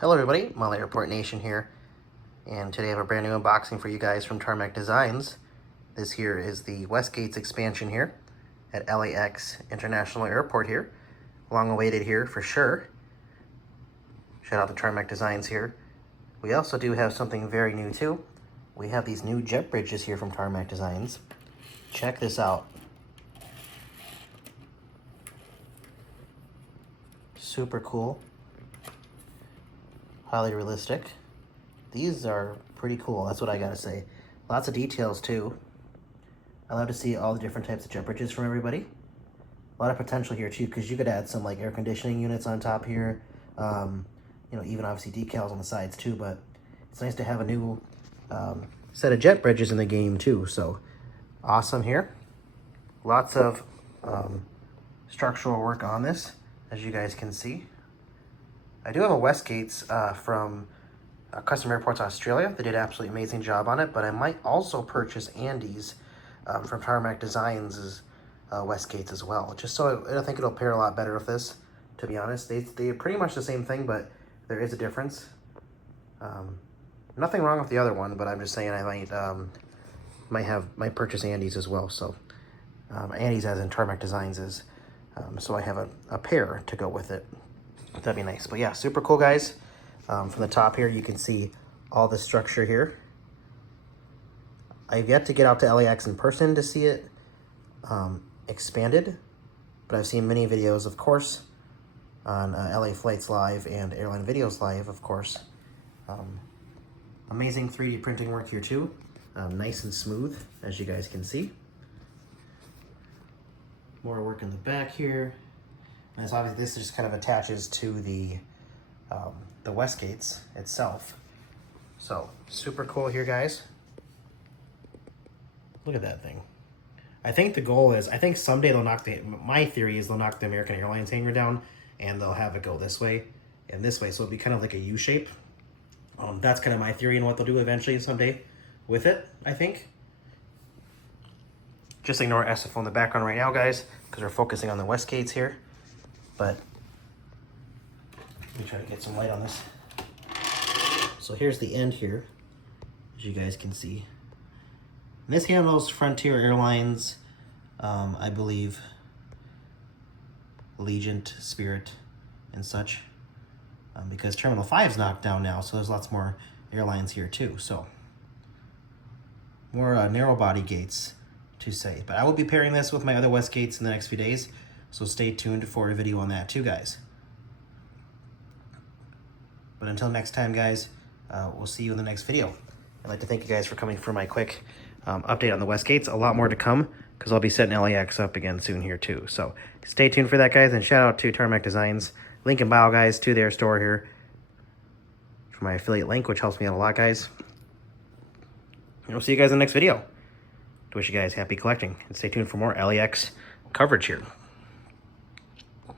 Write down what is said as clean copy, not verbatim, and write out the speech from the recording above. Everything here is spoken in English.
Hello everybody, Molly Airport Nation here, and today I have a brand new unboxing for you guys from Tarmac Designs. This here is the Westgates expansion here at LAX International Airport here. Long awaited here for sure. Shout out to Tarmac Designs here. We also do have something very new too. We have these new jet bridges here from Tarmac Designs. Check this out. Super cool. Highly realistic. These are pretty cool, that's what I gotta say. Lots of details too. I love to see all the different types of jet bridges from everybody. A lot of potential here too, because you could add some like air conditioning units on top here. You know, even obviously decals on the sides too, but it's nice to have a new set of jet bridges in the game too, so awesome here. Lots of structural work on this, as you guys can see. I do have a Westgates from Custom Airports Australia. They did an absolutely amazing job on it, but I might also purchase Andy's from Tarmac Designs' Westgates as well, just so I think it'll pair a lot better with this, to be honest. They're pretty much the same thing, but there is a difference. Nothing wrong with the other one, but I'm just saying I might purchase Andy's as well. So Andy's as in Tarmac Designs is, so I have a pair to go with it. That'd be nice. But yeah, super cool, guys. From the top here, you can see all the structure here. I've yet to get out to LAX in person to see it expanded, but I've seen many videos, of course, on LA Flights Live and Airline Videos Live, of course. Amazing 3D printing work here too. Nice and smooth, as you guys can see. More work in the back here. And so obviously this just kind of attaches to the Westgates itself. So super cool here, guys. Look at that thing. I think the goal is, I think someday they'll knock my theory is they'll knock the American Airlines hangar down and they'll have it go this way and this way. So it'll be kind of like a U shape. That's kind of my theory and what they'll do eventually someday with it, I think. Just ignore SFO in the background right now, guys, because we're focusing on the Westgates here. But let me try to get some light on this. So here's the end here, as you guys can see. And this handles Frontier Airlines, I believe, Allegiant, Spirit, and such. Because Terminal 5 is knocked down now, so there's lots more airlines here too. So more narrow body gates to say. But I will be pairing this with my other Westgates in the next few days. So stay tuned for a video on that too, guys. But until next time, guys, we'll see you in the next video. I'd like to thank you guys for coming for my quick update on the Westgates. A lot more to come, because I'll be setting LAX up again soon here too. So stay tuned for that, guys, and shout out to Tarmac Designs. Link in bio, guys, to their store here for my affiliate link, which helps me out a lot, guys. And we'll see you guys in the next video. To wish you guys happy collecting, and stay tuned for more LAX coverage here.